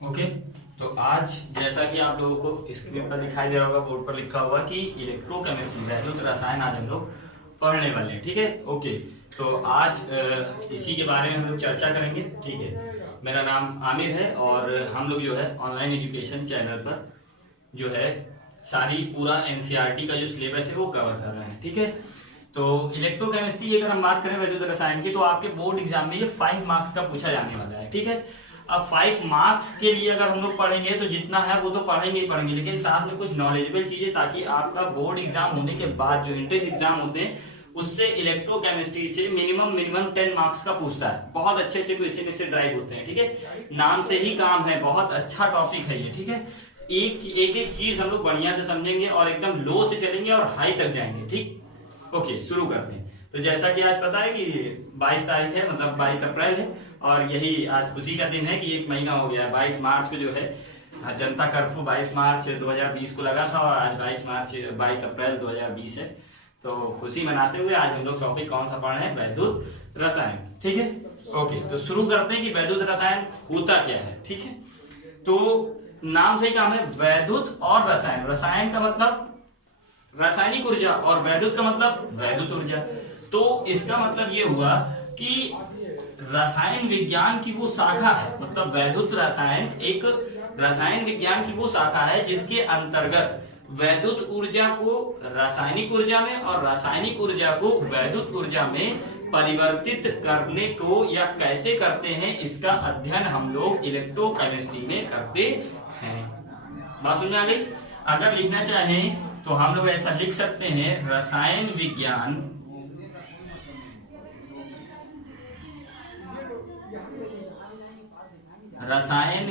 Okay, तो आज जैसा कि आप लोगों को स्क्रीन पर दिखाई दे रहा होगा, बोर्ड पर लिखा हुआ कि इलेक्ट्रोकेमिस्ट्री वैद्युत रसायन आज हम लोग पढ़ने वाले हैं। ठीक है, ओके। तो आज इसी के बारे में हम लोग चर्चा करेंगे। ठीक है, मेरा नाम आमिर है और हम लोग जो है ऑनलाइन एजुकेशन चैनल पर जो है सारी पूरा एनसीईआरटी का जो सिलेबस है वो कवर कर रहे हैं। ठीक है, तो इलेक्ट्रोकेमिस्ट्री अगर हम बात करें वैद्युत रसायन की, तो आपके बोर्ड एग्जाम में ये 5 मार्क्स का पूछा जाने वाला है। ठीक है, अब 5 मार्क्स के लिए अगर हम लोग पढ़ेंगे तो जितना है वो तो पढ़ेंगे ही पढ़ेंगे, लेकिन साथ में कुछ नॉलेजेबल चीजें, ताकि आपका बोर्ड एग्जाम होने के बाद जो एंट्रेंस एग्जाम होते हैं उससे इलेक्ट्रोकेमिस्ट्री से मिनिमम 10 मार्क्स का पूछता है। बहुत अच्छे अच्छे क्वेश्चन इससे ड्राइव होते हैं। ठीक है, नाम से ही काम है, बहुत अच्छा टॉपिक है ये। ठीक है, एक एक चीज हम लोग बढ़िया से समझेंगे और एकदम लो से चलेंगे और हाई तक जाएंगे। ठीक, ओके, शुरू करते हैं। तो जैसा कि आज पता है कि 22 तारीख है, मतलब 22 अप्रैल है, और यही आज खुशी का दिन है कि 1 महीना हो गया है। 22 मार्च को जो है जनता कर्फ्यू 22 मार्च 2020 को लगा था और आज 22 अप्रैल 2020 है। तो खुशी मनाते हुए आज हम लोग टॉपिक कौन सा पढ़ रहे हैं? वैद्युत रसायन। ठीक है, ओके, तो शुरू करते हैं कि वैद्युत रसायन होता क्या है। ठीक है, तो नाम से ही काम है, वैद्युत और रसायन। रसायन का मतलब रासायनिक ऊर्जा और वैद्युत का मतलब वैद्युत ऊर्जा। तो इसका मतलब ये हुआ कि रसायन विज्ञान की वो शाखा है, मतलब वैद्युत रसायन एक रसायन विज्ञान की वो शाखा है जिसके अंतर्गत वैद्युत ऊर्जा को रासायनिक ऊर्जा में और रासायनिक ऊर्जा को वैद्युत ऊर्जा में परिवर्तित करने को या कैसे करते हैं, इसका अध्ययन हम लोग इलेक्ट्रोकेमिस्ट्री में करते हैं। बात समझ आ गई? अगर लिखना चाहें तो हम लोग ऐसा लिख सकते हैं, रसायन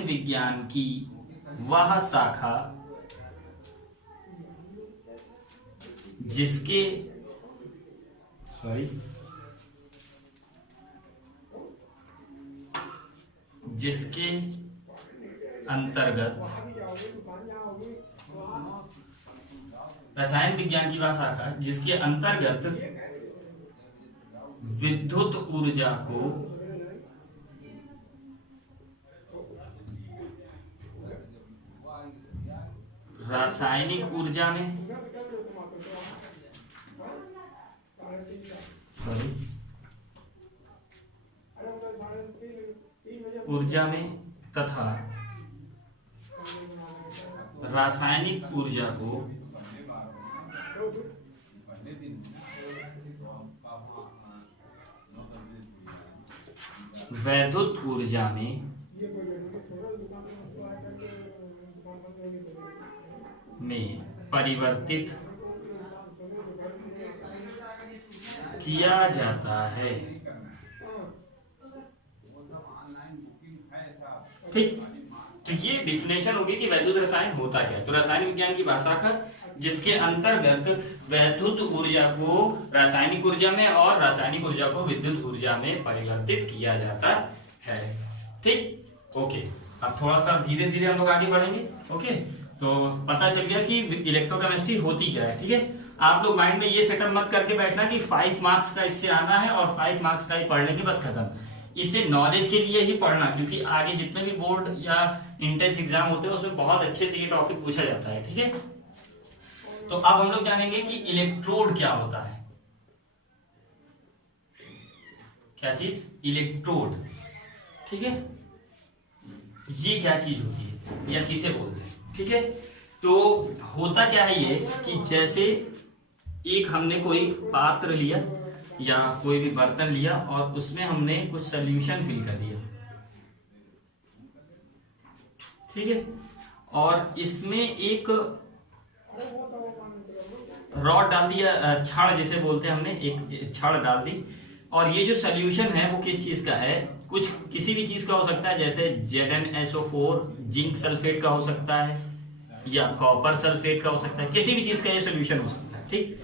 विज्ञान की वह शाखा जिसके अंतर्गत रसायन विज्ञान की वह शाखा जिसके अंतर्गत विद्युत ऊर्जा को रासायनिक ऊर्जा में तथा रासायनिक ऊर्जा को वैद्युत ऊर्जा में परिवर्तित किया जाता है। ठीक, तो ये डिफिनेशन होगी कि वैद्युत रसायन होता क्या है। तो रसायन विज्ञान की शाखा जिसके अंतर्गत वैद्युत ऊर्जा को रासायनिक ऊर्जा में और रासायनिक ऊर्जा को विद्युत ऊर्जा में परिवर्तित किया जाता है। ठीक, ओके, अब थोड़ा सा धीरे धीरे हम लोग आगे बढ़ेंगे। ओके, तो पता चल गया कि इलेक्ट्रोकेमिस्ट्री होती क्या है। ठीक है, आप लोग माइंड में ये सेटअप मत करके बैठना कि 5 मार्क्स का इससे आना है और 5 मार्क्स का ही पढ़ने के बस खत्म। इसे नॉलेज के लिए ही पढ़ना, क्योंकि आगे जितने भी बोर्ड या इंट्रेंस एग्जाम होते हैं उसमें बहुत अच्छे से ये टॉपिक पूछा जाता है। ठीक है, तो अब हम लोग जानेंगे कि इलेक्ट्रोड क्या होता है। क्या चीज? इलेक्ट्रोड। ठीक है, ये क्या चीज होती है या किसे बोलते हैं? ठीक है, तो होता क्या है ये कि जैसे एक हमने कोई पात्र लिया या कोई भी बर्तन लिया और उसमें हमने कुछ सॉल्यूशन फिल कर दिया। ठीक है, और इसमें एक रॉड डाल दिया, छड़ जिसे बोलते हैं, हमने एक छड़ डाल दी, और ये जो सॉल्यूशन है वो किस चीज का है? कुछ किसी भी चीज का हो सकता है, जैसे ZnSO4 जिंक सल्फेट का हो सकता है या कॉपर सल्फेट का हो सकता है, किसी भी चीज का ये सॉल्यूशन हो सकता है। ठीक,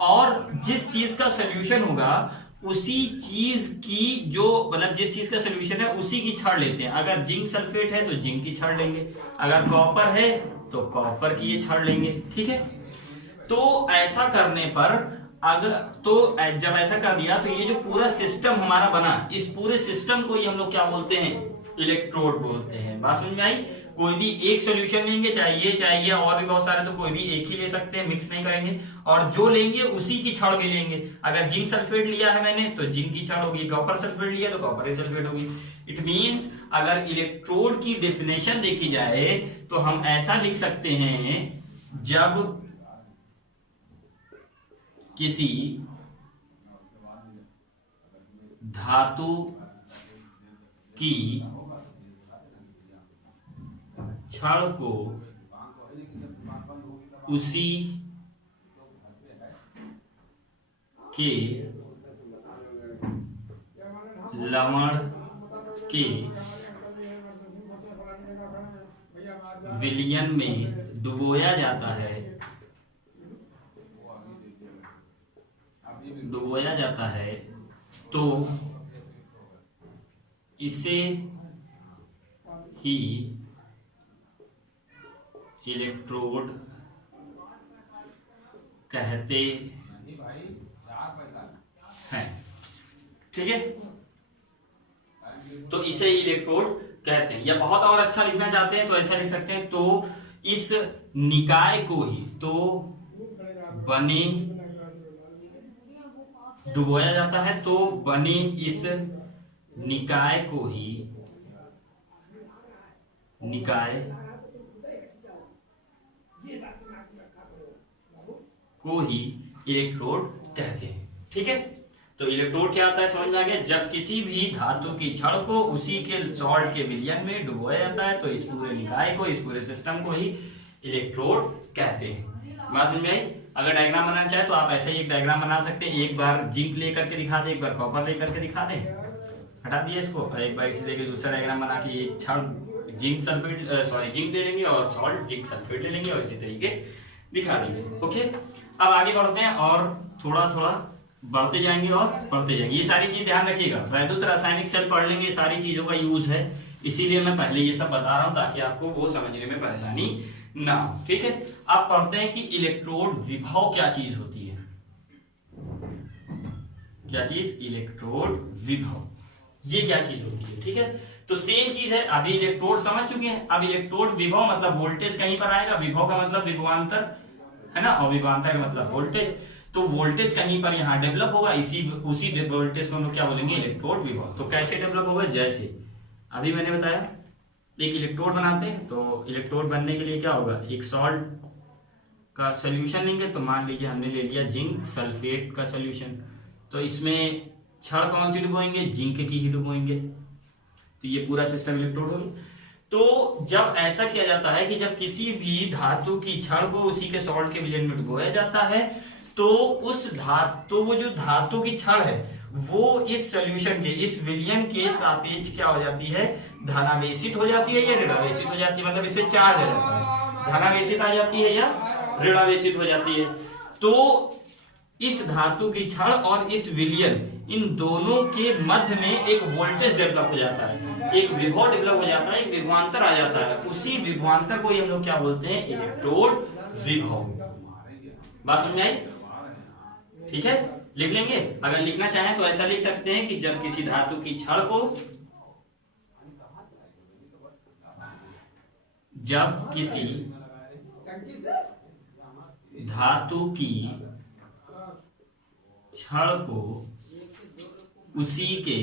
और जिस चीज का सॉल्यूशन होगा उसी चीज की जो मतलब जिस चीज का सॉल्यूशन है उसी की छड़ लेते हैं। अगर जिंक सल्फेट है तो जिंक की छड़ लेंगे, अगर कॉपर है तो कॉपर की ये छड़ लेंगे। ठीक है, तो ऐसा करने पर अगर तो जब ऐसा कर दिया तो ये जो पूरा सिस्टम हमारा बना, इस पूरे सिस्टम को ही हम लोग क्या बोलते हैं? इलेक्ट्रोड बोलते हैं। बात समझ में आई? कोई भी एक सोल्यूशन लेंगे, चाहिए और भी बहुत सारे, तो कोई भी एक ही ले सकते हैं, मिक्स नहीं करेंगे, और जो लेंगे उसी की छड़ भी लेंगे। अगर जिंक सल्फेट लिया है मैंने तो जिंक की छड़ होगी, कॉपर सल्फेट लिया तो कॉपर सल्फेट होगी। इट मींस अगर इलेक्ट्रोड की डेफिनेशन देखी जाए तो हम ऐसा लिख सकते हैं, जब किसी धातु की छड़ को उसी के लवण के विलयन में डुबोया जाता है तो इसे ही इलेक्ट्रोड कहते हैं। ठीक है, तो इसे इलेक्ट्रोड कहते हैं। या बहुत और अच्छा लिखना चाहते हैं तो ऐसा लिख सकते हैं, तो इस निकाय को ही, तो बने डुबोया जाता है, तो बने इस निकाय को ही इलेक्ट्रोड कहते हैं। ठीक है, तो इलेक्ट्रोड क्या होता है समझ में आ गया? जब किसी भी धातु की छड़ को उसी के सॉल्ट के विलयन में डुबोया जाता है तो इस पूरे निकाय को, इस पूरे सिस्टम को ही इलेक्ट्रोड कहते हैं। बात समझ में आई? अगर डायग्राम बनाना चाहे तो आप ऐसे ही एक डायग्राम बना सकते हैं। एक बार जिंक लेकर के दिखा दे, एक बार कॉपर लेकर के दिखा दे, हटा दिया इसको, एक बार इसी लेके दूसरा डायग्राम बना के एक छड़ जिंक सल्फेट जिंक ले लेंगे और सॉल्ट जिंक सल्फेट ले लेंगे और इसी तरीके दिखा देंगे। ओके, अब आगे बढ़ते हैं और थोड़ा थोड़ा बढ़ते जाएंगे और पढ़ते जाएंगे। ये सारी चीज ध्यान रखिएगा, वैद्युत रासायनिक सेल पढ़ लेंगे, सारी चीजों का यूज है, इसीलिए मैं पहले ये सब बता रहा हूं ताकि आपको वो समझने में परेशानी ना हो। ठीक है, अब पढ़ते हैं कि इलेक्ट्रोड विभव क्या चीज होती है। क्या चीज? इलेक्ट्रोड विभव, ये क्या चीज होती है। ठीक है, तो सेम चीज है, अभी इलेक्ट्रोड समझ चुके हैं। अब इलेक्ट्रोड विभव मतलब वोल्टेज कहीं पर आएगा, विभव का मतलब विभवांतर है ना, और विभवांतर का मतलब वोल्टेज, तो वोल्टेज कहीं पर यहाँ डेवलप होगा, उसी वोल्टेज को हम लोग क्या बोलेंगे? इलेक्ट्रोड विभव। तो कैसे डेवलप होगा? जैसे अभी मैंने बताया, एक इलेक्ट्रोड बनाते हैं, तो इलेक्ट्रोड बनने के लिए क्या होगा? एक सॉल्ट का सोल्यूशन लेंगे, तो मान लीजिए हमने ले लिया जिंक सल्फेट का सोल्यूशन, तो इसमें छड़ कौन सी डुबोएंगे? जिंक की ही डुबोएंगे, तो ये पूरा सिस्टम इलेक्ट्रोड हो गया। तो जब ऐसा किया जाता है कि जब किसी भी धातु की छड़ को उसी के सॉल्ट के विलयन में डुबोया जाता है तो वो जो धातु की छड़ है वो इस सॉल्यूशन के, इस विलयन के सापेक्ष क्या हो जाती है? धनावेशित हो जाती है या ऋणावेशित हो जाती है, मतलब इसमें चार्ज आ जाता है, धनावेशित आ जाती है या ऋणावेशित हो जाती है। तो इस धातु की छड़ और इस विलयन, इन दोनों के मध्य में एक वोल्टेज डेवलप हो जाता है, एक विभव डेवलप हो जाता है, एक विभवांतर आ जाता है। उसी विभवांतर को हम लोग क्या बोलते हैं? इलेक्ट्रोड विभव। बात समझ में आई? ठीक है, लिख लेंगे। अगर लिखना चाहें तो ऐसा लिख सकते हैं कि जब किसी धातु की छड़ को, जब किसी धातु की छड़ को उसी के,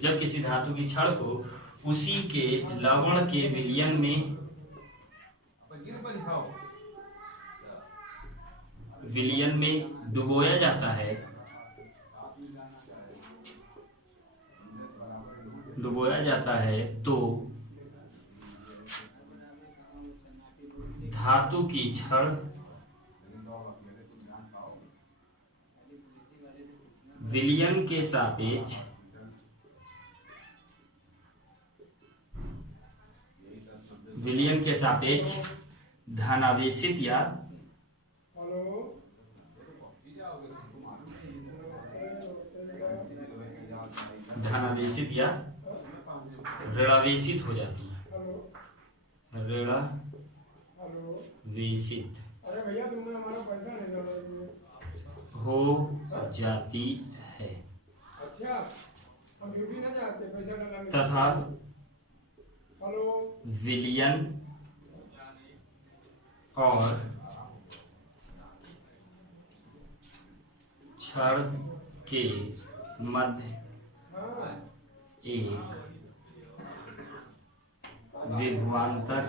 जब किसी धातु की छड़ को उसी के लवण के विलयन में डुबोया जाता है तो धातु की छड़ विलयन के सापेक्ष धनावेशित या ऋणावेशित हो जाती है, ऋणावेशित हो जाती है। तथा विलयन और क्षण के मध्य एक विभवांतर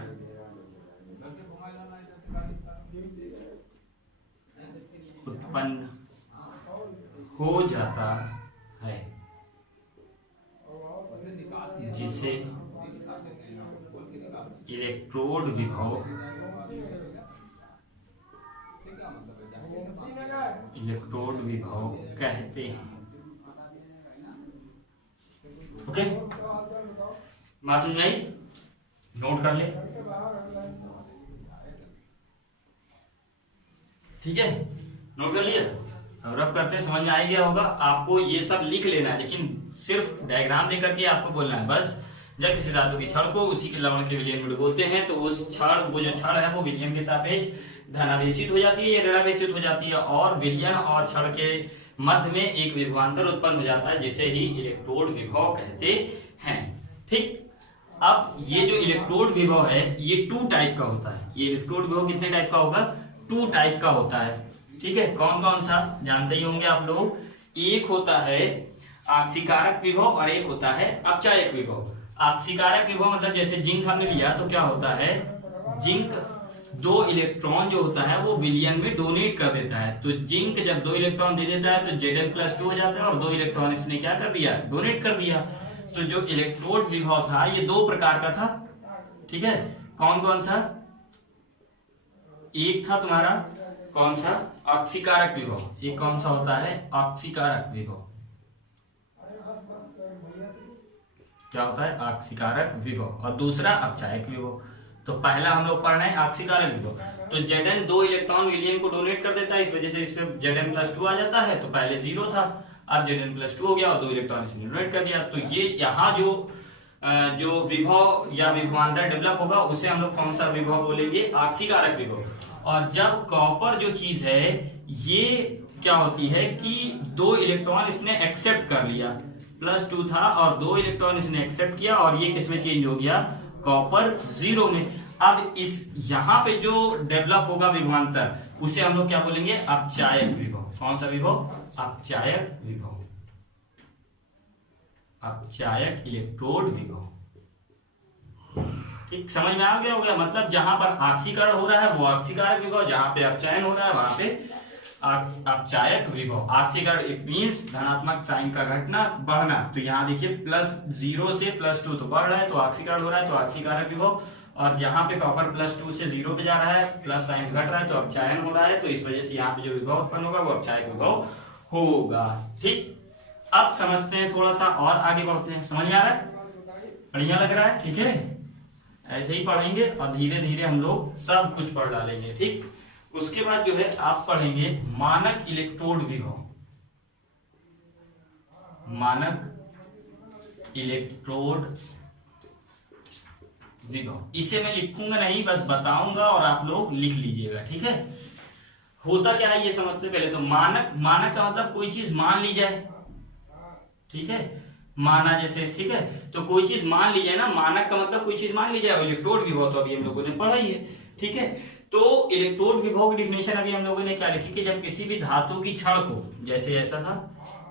उत्पन्न हो जाता है, जिसे इलेक्ट्रोड विभव कहते हैं। ओके, बात समझ में आई? नोट कर ले, ठीक है, नोट कर लिया। रफ करते समझ में आ गया होगा। आपको ये सब लिख लेना है, लेकिन सिर्फ डायग्राम दे करके आपको बोलना है बस। जब किसी धातु की छड़ को उसी के लवण के विलयन में डुबोते हैं तो उस छड़, वो जो छड़ है वो विलयन के सापेक्ष धनावेशित हो जाती है या ऋणावेशित हो जाती है, और विलयन और छड़ के मध्य में एक विभवांतर उत्पन्न हो जाता है, जिसे ही इलेक्ट्रोड विभव कहते हैं। ठीक, अब ये जो इलेक्ट्रोड विभव है ये 2 टाइप का होता है। ये इलेक्ट्रोड विभव कितने टाइप का होगा? 2 टाइप का होता है। ठीक है, कौन कौन सा जानते ही होंगे आप लोग। एक होता है आक्सीकारक विभव और एक होता है अपचायक विभव। आक्सीकारक विभव मतलब जैसे जिंक हमने लिया तो क्या होता है, जिंक 2 इलेक्ट्रॉन जो होता है वो विलयन में डोनेट कर देता है। तो जिंक जब 2 इलेक्ट्रॉन दे देता है तो Zn+2 हो जाता है और 2 इलेक्ट्रॉन इसने क्या कर दिया, डोनेट कर दिया। तो जो इलेक्ट्रोड विभव था ये 2 प्रकार का था। ठीक है, कौन कौन सा? एक था तुम्हारा कौन सा, आक्सीकारक विभव। एक कौन सा होता है, आक्सीकारक विभव। क्या होता है, आक्सीकारक विभव। और दूसरा अपचायक विभव। तो पहला हम लोग पढ़ रहे हैं आक्सीकारक विभव। तो Zn 2 इलेक्ट्रॉन विलयन को डोनेट कर देता है, इस वजह से इस पे Zn+2 आ जाता है। तो पहले 0 था, अब Zn+2 हो गया और 2 इलेक्ट्रॉन इसने डोनेट कर दिया। तो ये यहाँ जो विभव या विभवांतर डेवलप होगा उसे हम लोग कौन सा विभव बोलेंगे, आक्सीकारक विभव। और जब कॉपर जो चीज है ये क्या होती है कि 2 इलेक्ट्रॉन इसने एक्सेप्ट कर लिया, +2 था और 2 इलेक्ट्रॉन इसने एक्सेप्ट किया और ये किसमें चेंज हो गया, कॉपर 0 में। अब इस यहाँ पे जो डेवलप होगा विभवांतर उसे हम लोग क्या बोलेंगे, अपचायक विभव। कौन सा विभव, अपचायक विभव, अपचायक इलेक्ट्रोड विभव। ठीक, समझ में आ गया होगा। मतलब जहां पर आक्सीकरण हो रहा है वो आक्सीकारक विभव, जहां पे अपचयन हो रहा है वहां पे अपचायक विभव। आक्सीकरण इट मींस धनात्मक साइन का घटना, बढ़ना। तो यहाँ देखिए +0 से +2 तो बढ़ रहा है तो आक्सीकरण हो रहा है तो आक्सीकारक विभव। और जहां पे कॉपर +2 से 0 पे जा रहा है, प्लस साइन घट रहा है तो अपचयन हो रहा है। तो इस वजह से यहाँ पे जो विभव उत्पन्न होगा वो अपचायक विभव होगा। ठीक, अब समझते हैं, थोड़ा सा और आगे बढ़ते हैं। समझ में आ रहा है, बढ़िया लग रहा है? ठीक है, ऐसे ही पढ़ेंगे और धीरे धीरे हम लोग सब कुछ पढ़ डालेंगे। ठीक, उसके बाद जो है आप पढ़ेंगे मानक इलेक्ट्रोड विभव। मानक इलेक्ट्रोड विभव, इसे मैं लिखूंगा नहीं, बस बताऊंगा और आप लोग लिख लीजिएगा। ठीक है, होता क्या है ये समझते पहले। तो मानक, मानक का मतलब कोई चीज मान ली जाए। ठीक है, माना जैसे, ठीक है, तो कोई चीज मान ली जाए ना, मानक का मतलब कोई चीज मान ली जाए। इलेक्ट्रोड विभव तो अभी हम लोगों ने पढ़ा ही है। ठीक है, तो इलेक्ट्रोड विभव की डिफिनेशन अभी हम लोगों ने क्या लिखी कि जब किसी भी धातु की छड़ को, जैसे ऐसा था,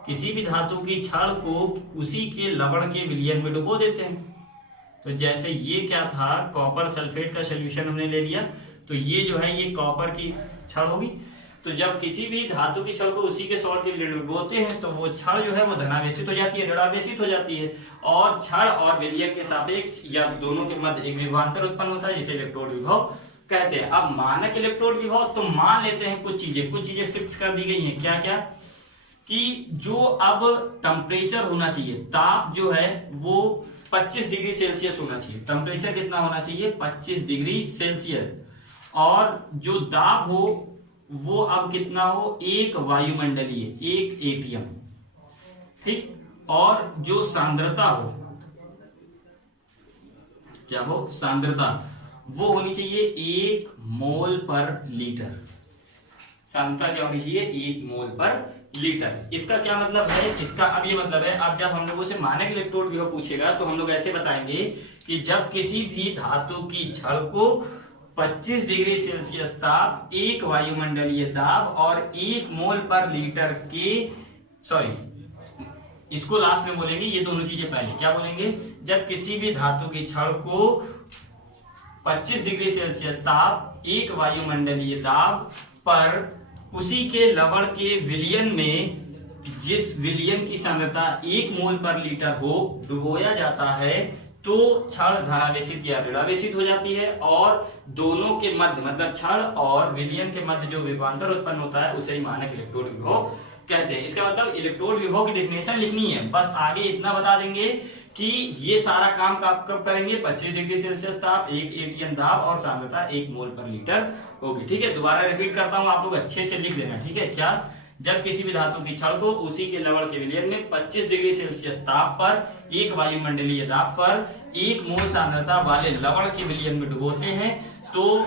किसी भी धातु की छड़ को उसी के लवण के विलयन में डुबो देते हैं। तो जैसे ये क्या था, कॉपर सल्फेट का सोल्यूशन हमने ले लिया, तो ये जो है ये कॉपर की छड़ होगी। तो जब किसी भी धातु की छड़ को उसी के सॉल्ट के विलयन में डुबोते हैं तो वो छड़ जो है वो धनावेशित हो जाती है, ऋणावेशित हो जाती है, और छड़ और विलयन के सापेक्ष या दोनों के मध्य एक विभवांतर उत्पन्न होता है, जिसे इलेक्ट्रोड विभव कहते हैं। अब मानक इलेक्ट्रोड विभव, तो मान लेते हैं कुछ चीजें फिक्स कर दी गई हैं। क्या क्या, कि जो अब टेम्परेचर होना चाहिए, ताप जो है वो 25 डिग्री सेल्सियस होना चाहिए। टेम्परेचर कितना होना चाहिए, 25 डिग्री सेल्सियस। और जो दाब हो वो अब कितना हो, 1 वायुमंडलीय, 1 एटीएम। ठीक, और जो सांद्रता हो, क्या हो, सांद्रता वो होनी चाहिए 1 मोल पर लीटर। सांद्रता क्या होनी चाहिए, 1 मोल पर लीटर। इसका क्या मतलब है? इसका अब ये मतलब है, अब जब हम लोगों से मानक इलेक्ट्रोड विभव पूछेगा तो हम लोग ऐसे बताएंगे कि जब किसी भी धातु की छड़ को 25 डिग्री सेल्सियस ताप, 1 वायुमंडलीय दाब और 1 मोल पर लीटर के, सॉरी इसको लास्ट में बोलेंगे, ये दोनों चीजें पहले क्या बोलेंगे? जब किसी भी धातु की छड़ को 25 डिग्री सेल्सियस ताप, 1 वायुमंडलीय दाब पर उसी के लवण के विलयन में जिस विलयन की सांद्रता 1 मोल पर लीटर हो डुबोया जाता है, तो छड़ धनावेशित या ऋणावेशित हो जाती है और दोनों के मध्य मतलब छड़ और विलयन के मध्य जो विभवांतर उत्पन्न होता है उसे ही मानक इलेक्ट्रोड विभव कहते हैं। इसका मतलब इलेक्ट्रोड विभव की डेफिनेशन लिखनी है, बस आगे इतना बता देंगे कि ये सारा काम कब करेंगे? 25 डिग्री सेल्सियस ताप, 1 atm दाब और सांद्रता 1 मोल पर लीटर होगी। ठीक है, दोबारा रिपीट करता हूं, आप लोग अच्छे से लिख देना। ठीक है, क्या? जब किसी भी धातु की छड़ को उसी के लवण के विलयन में 25 डिग्री सेल्सियस ताप पर, 1 वायुमंडलीय दाब पर 1 मोल सांद्रता वाले लवण के विलयन में डुबोते हैं, तो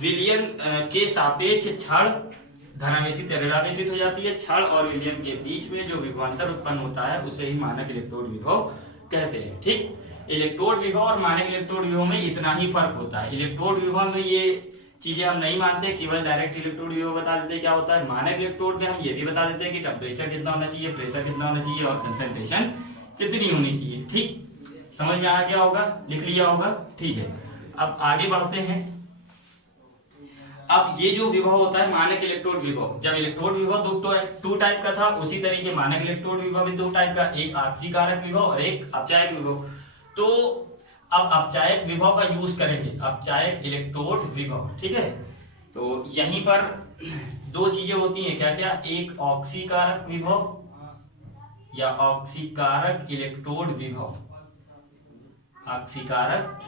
विलयन के सापेक्ष छड़ धनावेशित या ऋणावेशित हो जाती है। छड़ और विलयन के बीच में जो विभवांतर उत्पन्न होता है उसे ही मानक इलेक्ट्रोड विभव कहते हैं। ठीक, इलेक्ट्रोड विभव और मानक इलेक्ट्रोड विभव में इतना ही फर्क होता है। इलेक्ट्रोड विभव में ये चीजें हम नहीं मानते, केवल डायरेक्ट इलेक्ट्रोड विभव बता देते हैं क्या होता है। मानक इलेक्ट्रोड में हम ये भी बता देते हैं कि टेम्परेचर कितना होना चाहिए, प्रेशर कितना होना चाहिए और कंसंट्रेशन कितनी होनी चाहिए। ठीक, समझ में आ गया होगा, लिख लिया होगा। ठीक है, अब आगे बढ़ते हैं। अब ये जो विभव होता है मानक इलेक्ट्रोड विभव, जब इलेक्ट्रोड विभव दो टाइप का था, उसी तरीके मानक इलेक्ट्रोड विभव भी 2 टाइप का, एक आक्सीकारक विभव और एक अपचायक विभव। तो अब अपचायक विभव का यूज करेंगे, अपचायक इलेक्ट्रोड विभव। ठीक है, तो यहीं पर 2 चीजें होती हैं, क्या क्या? एक ऑक्सीकारक विभव या ऑक्सीकारक इलेक्ट्रोड विभव। ऑक्सीकारक,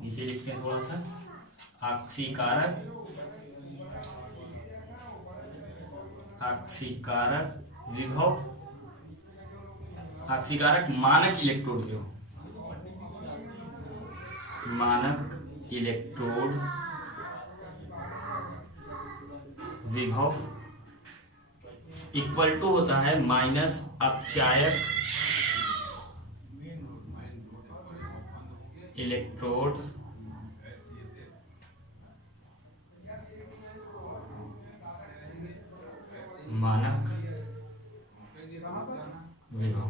नीचे लिखते हैं थोड़ा सा, ऑक्सीकारक विभव, ऑक्सीकारक मानक इलेक्ट्रोड विभव, मानक इलेक्ट्रोड विभव इक्वल टू होता है माइनस अपचायक इलेक्ट्रोड मानक विभव।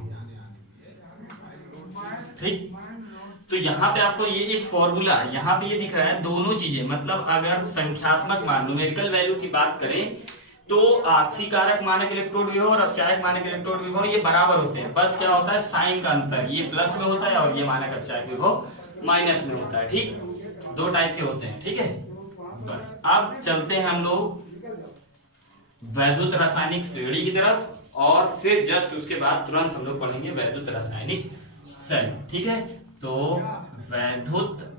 ठीक, तो यहाँ पे आपको ये एक फॉर्मूला यहाँ पे ये दिख रहा है, दोनों चीजें मतलब अगर संख्यात्मक मान न्यूमेरिकल वैल्यू की बात करें तो आक्सीकारक मानक इलेक्ट्रोड विभव और अपचायक मानक इलेक्ट्रोड विभव ये बराबर होते हैं, बस क्या होता है साइन का अंतर, ये प्लस में होता है और ये मानक अपचायक विभव माइनस में होता है। ठीक, 2 टाइप के होते हैं। ठीक है, बस अब चलते हैं हम लोग वैद्युत रासायनिक श्रेणी की तरफ और फिर जस्ट उसके बाद तुरंत हम लोग पढ़ेंगे वैद्युत रासायनिक सेल। ठीक है, तो वैद्युत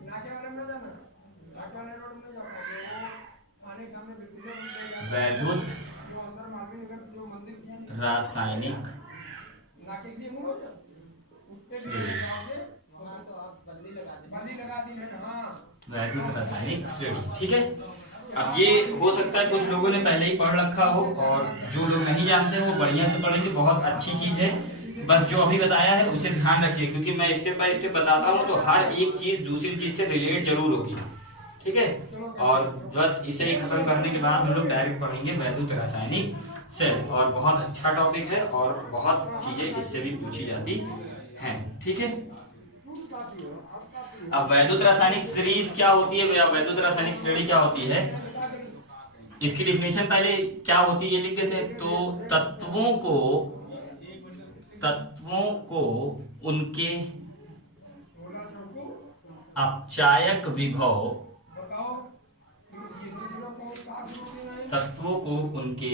रासायनिक वैद्युत रासायनिक श्रेणी। ठीक है, अब ये हो सकता है कुछ लोगों ने पहले ही पढ़ रखा हो और जो लोग नहीं जानते वो बढ़िया से पढ़ेंगे, बहुत अच्छी चीज है। बस जो अभी बताया है उसे ध्यान रखिए, क्योंकि मैं स्टेप बाय स्टेप बताता हूँ तो हर एक चीज दूसरी चीज से रिलेट जरूर होगी। ठीक है, और बस इसे खत्म करने के बाद हम लोग डायरेक्ट पढ़ेंगे वैद्युत रासायनिक सेल, और बहुत अच्छा टॉपिक है और बहुत चीजें इससे भी पूछी जाती हैं। ठीक है, अब वैद्युत रासायनिक सीरीज क्या होती है या वैद्युत रासायनिक श्रेणी क्या होती है, इसकी डिफिनेशन पहले क्या होती है लिख देते। तो तत्वों को उनके अपचायक विभव, तत्वों को उनके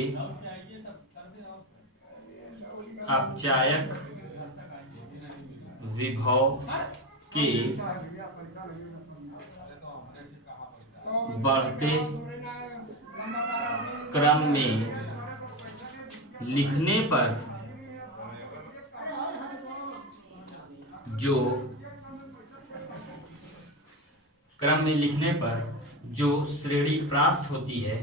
अपचायक विभव के बढ़ते क्रम में लिखने पर जो श्रेणी प्राप्त होती है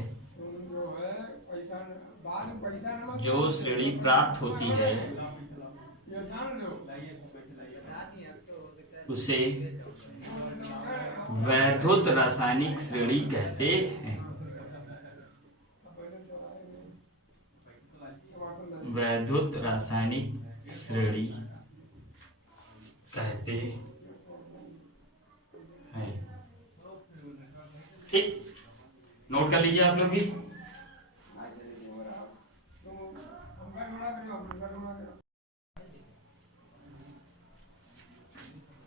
जो श्रेणी प्राप्त होती है उसे वैद्युत रासायनिक श्रेणी कहते हैं। वैद्युत रासायनिक श्रेणी कहते हैं। ठीक, नोट कर लीजिए आप लोग भी।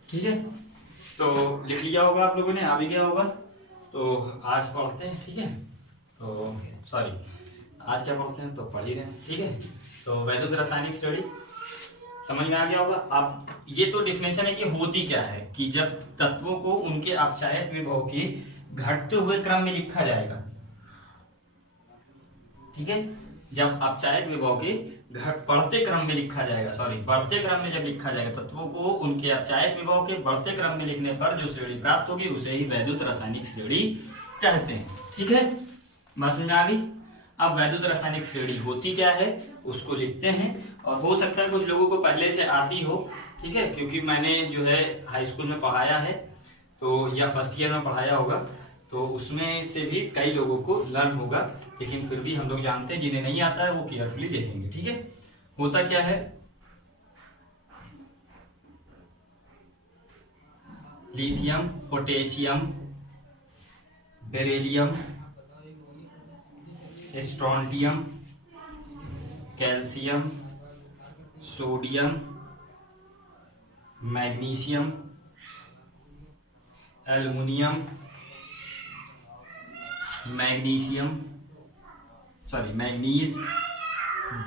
ठीक है, तो लिख लिया होगा आप लोगों ने, आ भी गया होगा। तो आज पढ़ते हैं, ठीक है। तो सॉरी, आज क्या पढ़ते हैं, तो पढ़ ही रहे हैं, ठीक है। तो वैद्युत रासायनिक श्रेणी समझ में आ गया होगा। अब ये तो डिफिनेशन है कि होती क्या है, कि जब तत्वों को उनके अपचायक विभव के घटते हुए क्रम में लिखा जाएगा, ठीक है। जब अपचायक विभव के बढ़ते क्रम में लिखा जाएगा, सॉरी बढ़ते क्रम में जब लिखा जाएगा तत्वों को उनके अपचायक विभव के बढ़ते क्रम में लिखने पर जो श्रेणी प्राप्त होगी उसे ही वैद्युत रासायनिक श्रेणी कहते हैं। ठीक है, बात समझ में आ गई। अब वैद्युत रासायनिक श्रेणी होती क्या है उसको लिखते हैं, और हो सकता है कुछ लोगों को पहले से आती हो, ठीक है, क्योंकि मैंने जो है हाई स्कूल में पढ़ाया है, तो या फर्स्ट ईयर में पढ़ाया होगा, तो उसमें से भी कई लोगों को लर्न होगा, लेकिन फिर भी हम लोग जानते हैं, जिन्हें नहीं आता है वो केयरफुली देखेंगे। ठीक है, होता क्या है, lithium, potassium, beryllium, strontium, calcium, sodium, magnesium, aluminium, manganese,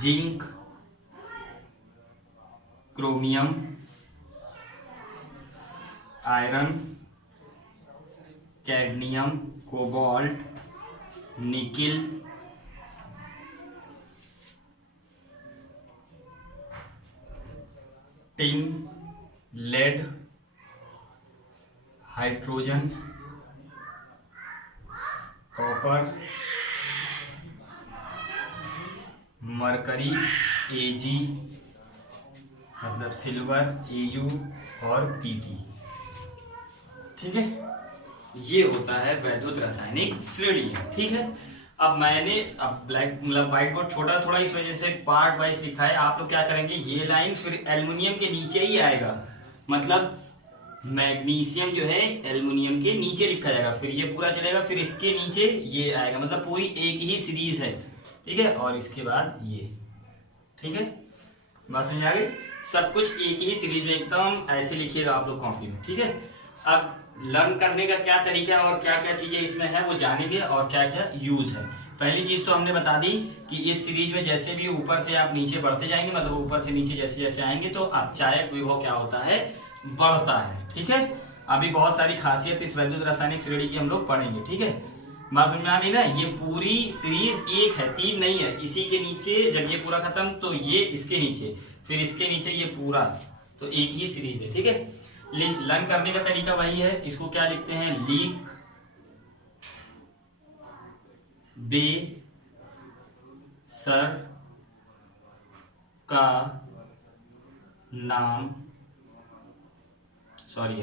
zinc, chromium, iron, cadmium, cobalt, nickel, tin, lead, hydrogen, copper, mercury, AG मतलब सिल्वर, एयू और पीटी। ठीक है, ये होता है वैद्युत रासायनिक श्रेणी। ठीक है, अब मैंने ब्लैक मतलब व्हाइट बोर्ड छोटा थोड़ा, इस वजह से पार्ट वाइज लिखा है। आप लोग क्या करेंगे, ये लाइन फिर एल्युमिनियम के नीचे ही आएगा, मतलब मैग्नीशियम जो है एल्युमिनियम के नीचे लिखा जाएगा, फिर ये पूरा चलेगा, फिर इसके नीचे ये आएगा, मतलब पूरी एक ही सीरीज है। ठीक है, और इसके बाद ये। ठीक है, बात समझ आ गई। सब कुछ एक ही सीरीज में एकदम ऐसे लिखिएगा आप लोग कॉपी में। ठीक है, अब लर्न करने का क्या तरीका है और क्या क्या चीजें इसमें है वो जानेंगे, और क्या क्या यूज है। पहली चीज तो हमने बता दी कि इस सीरीज में जैसे भी ऊपर से आप नीचे बढ़ते जाएंगे, मतलब ऊपर से नीचे जैसे जैसे आएंगे तो अपचायक विभव क्या होता है, बढ़ता है। ठीक है, अभी बहुत सारी खासियत इस वैद्युत रासायनिक श्रेणी की हम लोग पढ़ेंगे। ठीक है, बात समझ में आ गई ना। ये पूरी सीरीज एक है, तीन नहीं है। इसी के नीचे जब ये पूरा खत्म तो ये इसके नीचे, फिर इसके नीचे ये पूरा, तो एक ही सीरीज है। ठीक है, लर्न करने का तरीका वही है। इसको क्या लिखते हैं, लीक बे सर का नाम, सॉरी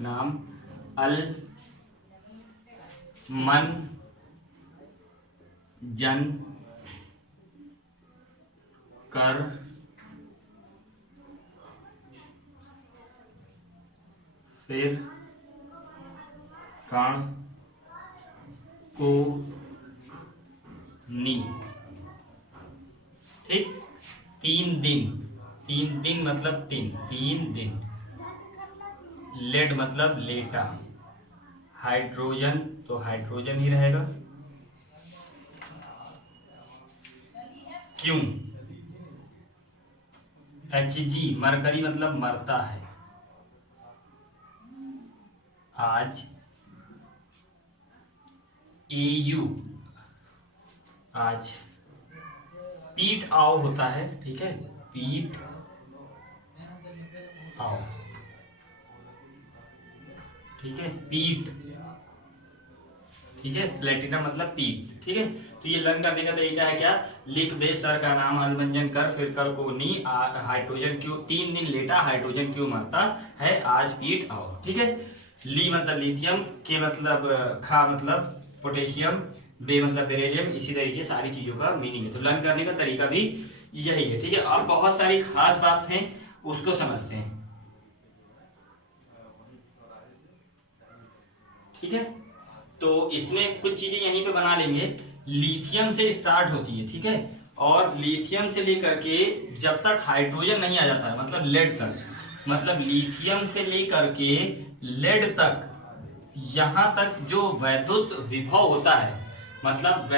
नाम अल मन जन कर फिर कण को नी। ठीक, 3 दिन, 3 दिन मतलब 3 दिन। लेड मतलब लेटा, हाइड्रोजन तो हाइड्रोजन ही रहेगा, क्यों, Hg मरकरी मतलब मरता है, आज Au आज पीट आओ होता है। ठीक है, पीट आओ। ठीक है, पीट। ठीक है, प्लेटिनम मतलब पीक, ठीक है। तो ये लर्न करने का तरीका है क्या, लिख बे सर का नाम अनुबंजन कर, फिर कर को नी, हाइड्रोजन क्यों 3 दिन लेटा हाइड्रोजन क्यों मरता है, आज पीट आओ, ठीक है। ली मतलब लिथियम, के मतलब खा मतलब पोटेशियम, बे मतलब बेरिलियम, इसी तरीके सारी चीजों का मीनिंग है। तो लर्न करने का तरीका भी यही है, ठीक है। अब बहुत सारी खास बात है उसको समझते हैं, ठीक है। तो इसमें कुछ चीजें यहीं पे बना लेंगे। लिथियम से स्टार्ट होती है, ठीक है, और लिथियम से लेकर के जब तक हाइड्रोजन नहीं आ जाता है, मतलब लेड तक, मतलब लिथियम से लेकर के लेड तक, यहां तक जो वैद्युत विभव होता है, मतलब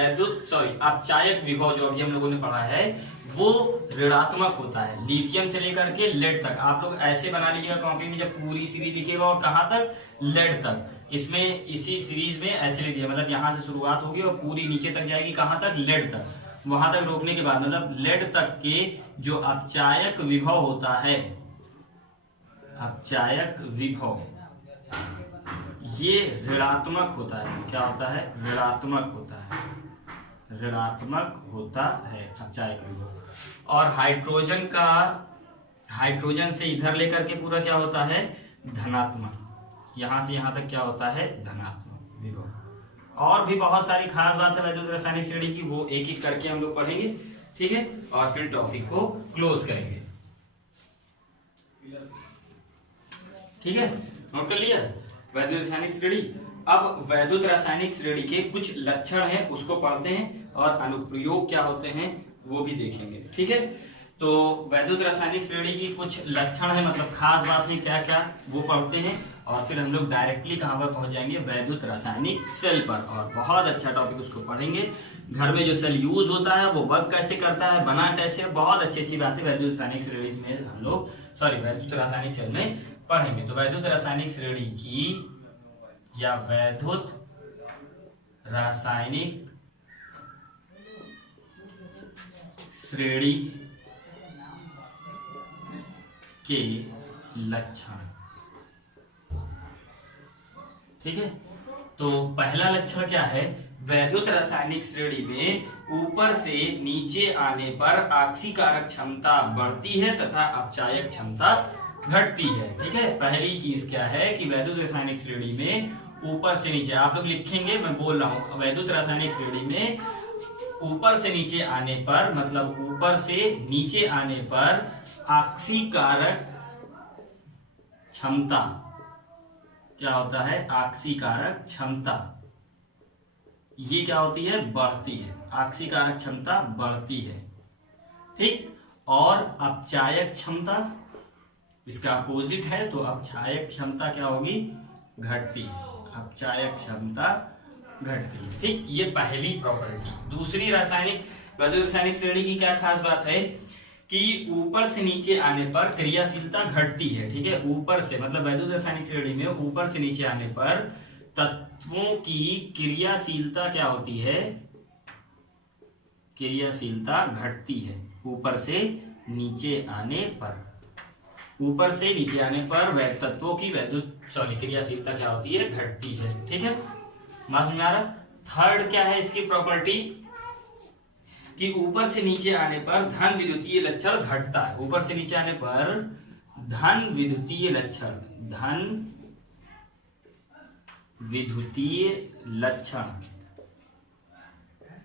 अपचायक विभव जो अभी हम लोगों ने पढ़ा है, वो ऋणात्मक होता है। लिथियम से लेकर के लेड तक आप लोग ऐसे बना लीजिएगा कॉपी में, जब पूरी सीरीज लिखिएगा और कहां तक, लेड तक। इसमें इसी सीरीज में ऐसे लिख दिया, मतलब यहां से शुरुआत होगी और पूरी नीचे तक जाएगी, कहां तक, लेड तक। वहां तक रोकने के बाद मतलब लेड तक के जो अपचायक विभव होता है, अपचायक विभव, ये ऋणात्मक होता है। क्या होता है, ऋणात्मक होता है, ऋणात्मक होता है अपचायक विभव। और हाइड्रोजन से इधर लेकर के पूरा क्या होता है, धनात्मक, यहां से यहां तक क्या होता है, धनात्मक विभव। और भी बहुत सारी खास बात है वैद्युत रासायनिक श्रेणी की, वो एक एक करके हम लोग पढ़ेंगे, ठीक है, और फिर टॉपिक को क्लोज करेंगे, ठीक है। नोट कर लिया वैद्युत रासायनिक श्रेणी। अब वैद्युत रासायनिक श्रेणी के कुछ लक्षण हैं उसको पढ़ते हैं, और अनुप्रयोग क्या होते हैं वो भी देखेंगे, ठीक है। तो वैद्युत रासायनिक श्रेणी की कुछ लक्षण है, मतलब खास बात है क्या क्या, वो पढ़ते हैं, और फिर हम लोग डायरेक्टली कहां पर पहुंच जाएंगे, वैद्युत रासायनिक सेल पर, और बहुत अच्छा टॉपिक उसको पढ़ेंगे। घर में जो सेल यूज होता है वो वर्क कैसे करता है, बना कैसे, बहुत अच्छी अच्छी बातें वैद्युत रासायनिक श्रेणी में हम लोग वैद्युत रासायनिक सेल में पढ़ेंगे। तो वैद्युत रासायनिक श्रेणी की या वैद्युत रासायनिक श्रेणी के लक्षण, ठीक है। तो पहला लक्षण क्या है, वैद्युत रासायनिक श्रेणी में ऊपर से नीचे आने पर आक्सीकारक क्षमता बढ़ती है तथा अपचायक क्षमता घटती है, ठीक है। पहली चीज क्या है कि वैद्युत रासायनिक श्रेणी में ऊपर से नीचे, आप लोग लिखेंगे, मैं बोल रहा हूं, वैद्युत रासायनिक श्रेणी में ऊपर से नीचे आने पर, मतलब ऊपर से नीचे आने पर आक्सीकारक क्षमता क्या होता है, आक्सीकारक क्षमता, ये क्या होती है, बढ़ती है, आक्सीकारक क्षमता बढ़ती है, ठीक। और अपचायक क्षमता इसका अपोजिट है, तो अपचायक क्षमता क्या होगी, घटती है, अपचायक क्षमता घटती है, ठीक। ये पहली प्रॉपर्टी। दूसरी वैद्युत रासायनिक श्रेणी की क्या खास बात है कि ऊपर से नीचे आने पर क्रियाशीलता घटती है, ठीक है। ऊपर से मतलब वैद्युत रासायनिक श्रेणी में ऊपर से नीचे आने पर तत्वों की क्रियाशीलता क्या होती है, क्रियाशीलता घटती है। ऊपर से नीचे आने पर, ऊपर से नीचे आने पर तत्वों की क्रियाशीलता क्या होती है, घटती है, ठीक है। समझ में आ रहा। थर्ड क्या है इसकी प्रॉपर्टी कि ऊपर से नीचे आने पर धन विद्युतीय लक्षण घटता है। ऊपर से नीचे आने पर धन विद्युतीय लक्षण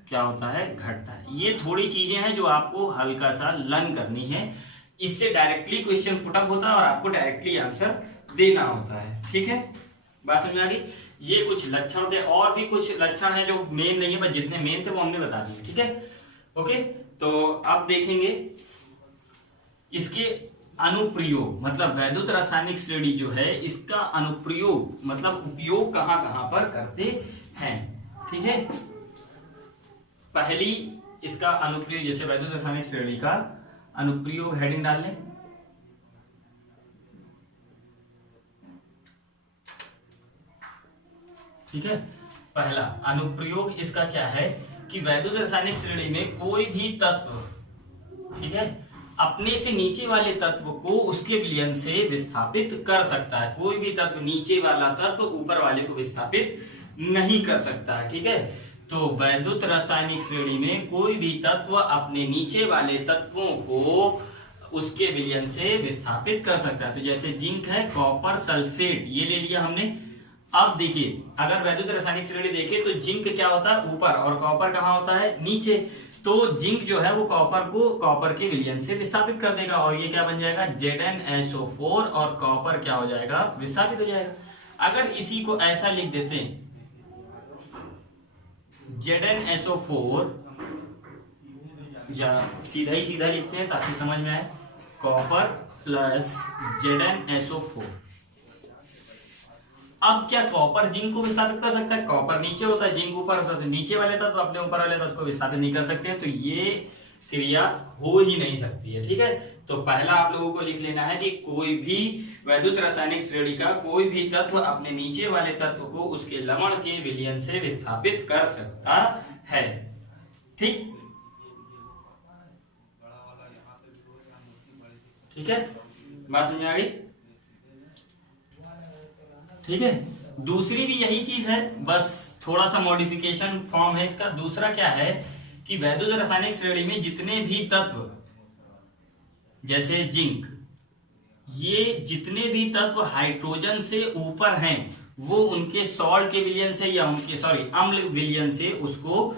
क्या होता है, घटता है। ये थोड़ी चीजें हैं जो आपको हल्का सा लर्न करनी है, इससे डायरेक्टली क्वेश्चन पुटअप होता है और आपको डायरेक्टली आंसर देना होता है, ठीक है। बात समझ आ गई। ये कुछ लक्षण थे, और भी कुछ लक्षण है जो मेन नहीं है, बस जितने मेन थे वो हमने बता दिए, ठीक है। ओके, तो अब देखेंगे इसके अनुप्रयोग, मतलब वैद्युत रासायनिक श्रेणी जो है इसका अनुप्रयोग मतलब उपयोग कहां कहां पर करते हैं, ठीक है। पहली इसका अनुप्रयोग, जैसे वैद्युत रासायनिक श्रेणी का अनुप्रयोग, हेडिंग डाल लें, ठीक है। पहला अनुप्रयोग इसका क्या है कि वैद्युत रासायनिक श्रेणी में कोई भी तत्व, ठीक है, अपने से नीचे वाले तत्व को उसके विलयन से विस्थापित कर सकता है। कोई भी तत्व, नीचे वाला तत्व ऊपर वाले को विस्थापित नहीं कर सकता है, ठीक है। तो वैद्युत रासायनिक श्रेणी में कोई भी तत्व अपने नीचे वाले तत्वों को उसके विलयन से विस्थापित कर सकता है। तो जैसे जिंक है, कॉपर सल्फेट, ये ले लिया हमने। अब देखिए, अगर वैद्युत रासायनिक श्रेणी देखें तो जिंक क्या होता है, ऊपर, और कॉपर कहाँ होता है, नीचे। तो जिंक जो है वो कॉपर के विलयन से विस्थापित कर देगा, और ये क्या बन जाएगा, ZnSO4, और कॉपर क्या हो जाएगा, विस्थापित हो जाएगा। अगर इसी को ऐसा लिख देते हैं, ZnSO4, या सीधा ही सीधा लिखते हैं ताकि समझ में आए, कॉपर प्लस ZnSO4। अब क्या कॉपर जिंक को विस्थापित कर सकता है? कॉपर नीचे होता है, जिंक ऊपर होता है, तो नीचे वाले तत्व अपने ऊपर वाले तत्व को विस्थापित नहीं कर सकते हैं, तो ये क्रिया हो ही नहीं सकती है, ठीक है। तो पहला आप लोगों को लिख लेना है कि कोई भी वैद्युत रासायनिक श्रेणी का कोई भी तत्व अपने नीचे वाले तत्व को उसके लवण के विलयन से विस्थापित कर सकता है, ठीक है। बात समझ आ गई, ठीक है। दूसरी भी यही चीज है, बस थोड़ा सा मॉडिफिकेशन फॉर्म है इसका। दूसरा क्या है कि वैद्युत रासायनिक श्रेणी में जितने भी तत्व, जैसे जिंक, ये जितने भी तत्व हाइड्रोजन से ऊपर हैं वो उनके सॉल्ट के विलयन से या उनके अम्ल विलयन से उसको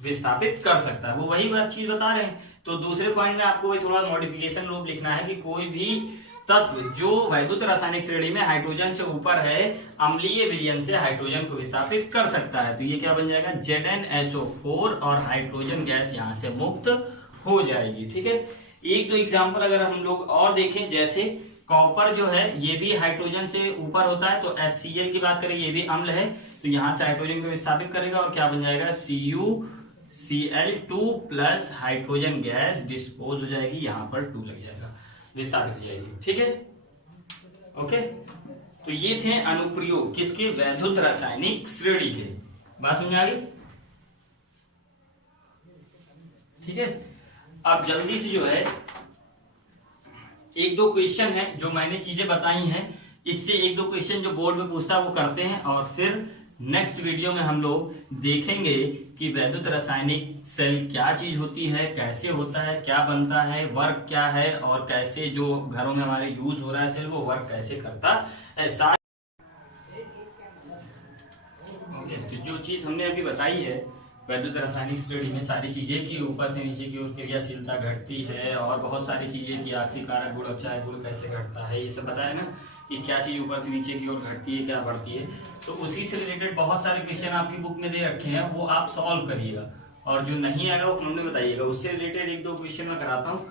विस्थापित कर सकता है। वो वही बात चीज बता रहे हैं। तो दूसरे पॉइंट में आपको थोड़ा मॉडिफिकेशन रूप लिखना है कि कोई भी तत्व जो वैद्युत रासायनिक श्रेणी में हाइड्रोजन से ऊपर है, अम्लीय विलयन से हाइड्रोजन को विस्थापित कर सकता है। तो ये क्या बन जाएगा, ZnSO4, और हाइड्रोजन गैस यहाँ से मुक्त हो जाएगी, ठीक है। एक दो एग्जाम्पल अगर हम लोग और देखें, जैसे कॉपर जो है ये भी हाइड्रोजन से ऊपर होता है, तो HCl की बात करें, ये भी अम्ल है, तो यहाँ से हाइड्रोजन को विस्थापित करेगा और क्या बन जाएगा, CuCl2 plus hydrogen gas dispose हो जाएगी, यहाँ पर 2 लग जाएगा, विस्थापित हो जाएगी, ठीक है। ओके, तो ये थे अनुप्रयोग किसके, वैद्युत रासायनिक श्रेणी के। बात समझ आ गई, ठीक है। अब जल्दी से जो है एक दो क्वेश्चन है जो मैंने चीजें बताई हैं, इससे एक दो क्वेश्चन जो बोर्ड में पूछता है वो करते हैं, और फिर नेक्स्ट वीडियो में हम लोग देखेंगे कि वैद्युत रासायनिक सेल क्या चीज होती है, कैसे होता है, क्या बनता है, वर्क क्या है, और कैसे जो घरों में हमारे यूज हो रहा है सेल वो वर्क कैसे करता है। तो जो चीज हमने अभी बताई है वैद्युत रासायनिक श्रेणी में, सारी चीजें कि ऊपर से नीचे की ओर क्रियाशीलता घटती है, और बहुत सारी चीजें कि आक्सीय कारक गुण, अपचायक गुण कैसे घटता है, ये सब बताया ना कि क्या चीज ऊपर से नीचे की ओर घटती है, क्या बढ़ती है। तो उसी से रिलेटेड बहुत सारे क्वेश्चन आपकी बुक में दे रखे हैं, वो आप सॉल्व करिएगा, और जो नहीं आएगा वो कमेंट में बताइएगा। उससे रिलेटेड एक दो क्वेश्चन मैं कराता हूँ,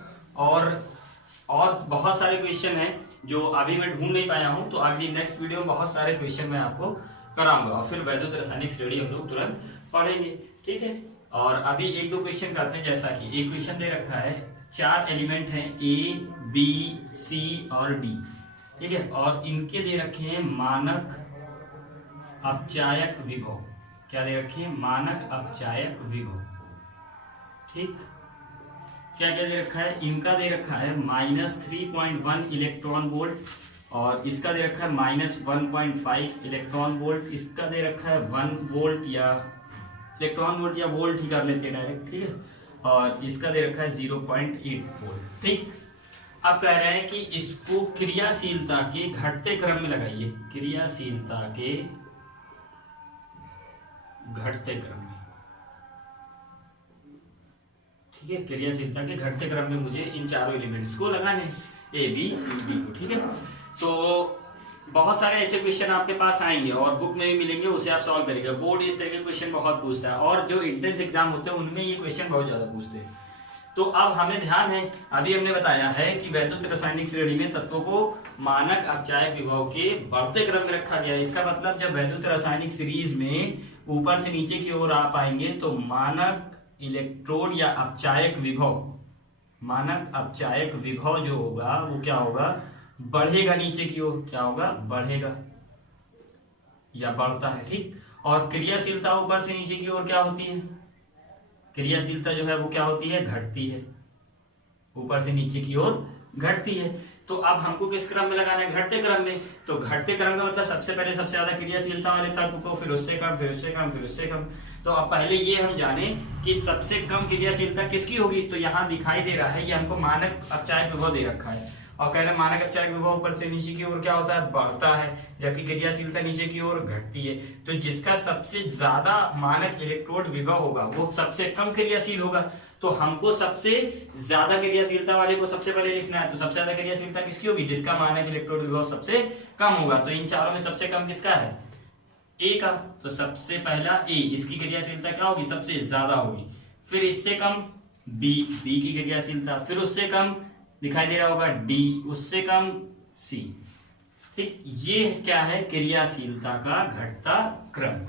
और बहुत सारे क्वेश्चन हैं जो अभी मैं ढूंढ नहीं पाया हूँ, तो अगली नेक्स्ट वीडियो में बहुत सारे क्वेश्चन मैं आपको कराऊंगा, और फिर वैद्युत रासायनिक श्रेणी हम लोग तुरंत पढ़ेंगे, ठीक है। और अभी एक दो क्वेश्चन करते हैं, जैसा कि एक क्वेश्चन दे रखा है, 4 एलिमेंट हैं A, B, C और D, ठीक है, और इनके दे रखे हैं मानक अपचायक विभव। क्या दे रखी है, मानक अपचायक विभव, ठीक। क्या क्या दे रखा है, इनका दे रखा है -3.1 इलेक्ट्रॉन वोल्ट, और इसका दे रखा है -1.5 इलेक्ट्रॉन वोल्ट, इसका दे रखा है 1 वोल्ट, या इलेक्ट्रॉन वोल्ट या वोल्ट ही कर लेते हैं डायरेक्ट, ठीक है, और इसका दे रखा है 0.8 वोल्ट, ठीक। अब कह रहे हैं कि इसको क्रियाशीलता के घटते क्रम में लगाइए, क्रियाशीलता के घटते क्रम में, ठीक है, क्रियाशीलता के घटते क्रम में मुझे इन चारों एलिमेंट्स को लगाने, A, B, C, D को, ठीक है। तो बहुत सारे ऐसे क्वेश्चन आपके पास आएंगे और बुक में भी मिलेंगे, उसे आप सॉल्व करेंगे। बोर्ड इस तरह के क्वेश्चन बहुत पूछता है, और जो एंट्रेंस एग्जाम होते हैं उनमें ये क्वेश्चन बहुत ज्यादा पूछते हैं। तो अब हमें ध्यान है, अभी हमने बताया है कि वैद्युत रासायनिक श्रेणी में तत्वों को मानक अपचायक विभव के बढ़ते क्रम में रखा गया है। इसका मतलब जब वैद्युत रासायनिक सीरीज में ऊपर से नीचे की ओर आप आएंगे तो मानक इलेक्ट्रोड या अपचायक विभव, मानक अपचायक विभव जो होगा वो क्या होगा, बढ़ेगा नीचे की ओर, क्या होगा, बढ़ेगा या बढ़ता है, ठीक। और क्रियाशीलता ऊपर से नीचे की ओर क्या होती है, क्रियाशीलता जो है वो क्या होती है, घटती है, ऊपर से नीचे की ओर घटती है। तो अब हमको किस क्रम में लगाना है, घटते क्रम में। तो घटते क्रम का मतलब सबसे पहले सबसे ज्यादा क्रियाशीलता वाले तत्व को, फिर उससे कम, फिर उससे कम, फिर उससे कम। तो अब पहले ये हम जाने कि सबसे कम क्रियाशीलता किसकी होगी। तो यहाँ दिखाई दे रहा है, ये हमको मानक अपचायक विभव दे रखा है और कह रहे मानक अपचायक विभव ऊपर से नीचे की ओर क्या होता है, बढ़ता है, जबकि क्रियाशीलता नीचे की ओर घटती है। तो जिसका सबसे ज्यादा मानक इलेक्ट्रोड विभव होगा वो सबसे कम क्रियाशील होगा। तो हमको सबसे ज्यादा क्रियाशीलता वाले को सबसे पहले लिखना है। तो सबसे ज्यादा क्रियाशीलता किसकी होगी, जिसका मानक इलेक्ट्रोड विभव सबसे कम होगा। तो इन चारों में सबसे कम किसका है, ए का। तो सबसे पहला ए, इसकी क्रियाशीलता क्या होगी, सबसे ज्यादा होगी। फिर इससे कम बी, बी की क्रियाशीलता, फिर उससे कम दिखाई दे रहा होगा डी, उससे कम सी। ठीक, ये क्या है, क्रियाशीलता का घटता क्रम।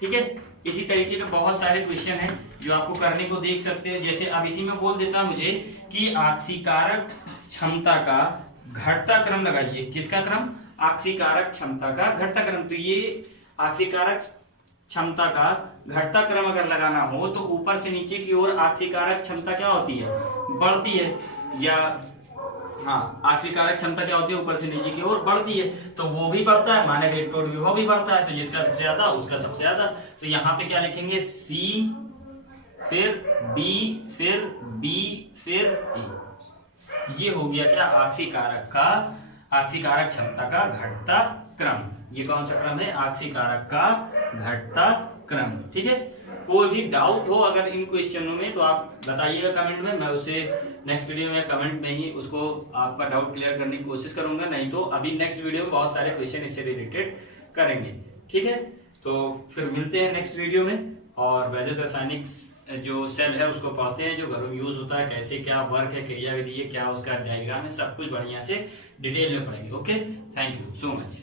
ठीक है, इसी तरीके के बहुत सारे क्वेश्चन हैं जो आपको करने को देख सकते हैं। जैसे अब इसी में बोल देता मुझे कि आक्सीकारक क्षमता का घटता क्रम लगाइए। किसका क्रम, आक्सीकारक क्षमता का घटता क्रम। तो ये आक्सीकारक क्षमता का घटता क्रम अगर लगाना हो तो ऊपर से नीचे की ओर आक्सीकारक क्षमता क्या होती है, बढ़ती है। या हाँ, आक्सीकारक क्षमता क्या होती है, ऊपर से नीचे की ओर बढ़ती है। तो वो भी बढ़ता है, मानक इलेक्ट्रोड विभव भी बढ़ता है। तो जिसका सबसे ज्यादा उसका सबसे ज्यादा। तो यहाँ पे क्या लिखेंगे, सी, फिर बी, फिर बी, फिर ए। ये हो गया क्या, आक्सीकारक क्षमता का घटता क्रम। ये कौन सा क्रम है, आक्सीकारक का घटता क्रम। ठीक है, कोई भी डाउट हो अगर इन क्वेश्चनों में तो आप बताइएगा कमेंट में, मैं उसे नेक्स्ट वीडियो में कमेंट में ही उसको आपका डाउट क्लियर करने की कोशिश करूंगा। नहीं तो अभी नेक्स्ट वीडियो में बहुत सारे क्वेश्चन इससे रिलेटेड करेंगे। ठीक है, तो फिर मिलते हैं नेक्स्ट वीडियो में और वैद्युत रासायनिक जो सेल है उसको पढ़ते हैं, जो घरों में यूज होता है, कैसे क्या वर्क है, क्रियाविधि है, क्या उसका डायग्राम है, सब कुछ बढ़िया से डिटेल में पढ़ेंगे। Okay, thank you so much.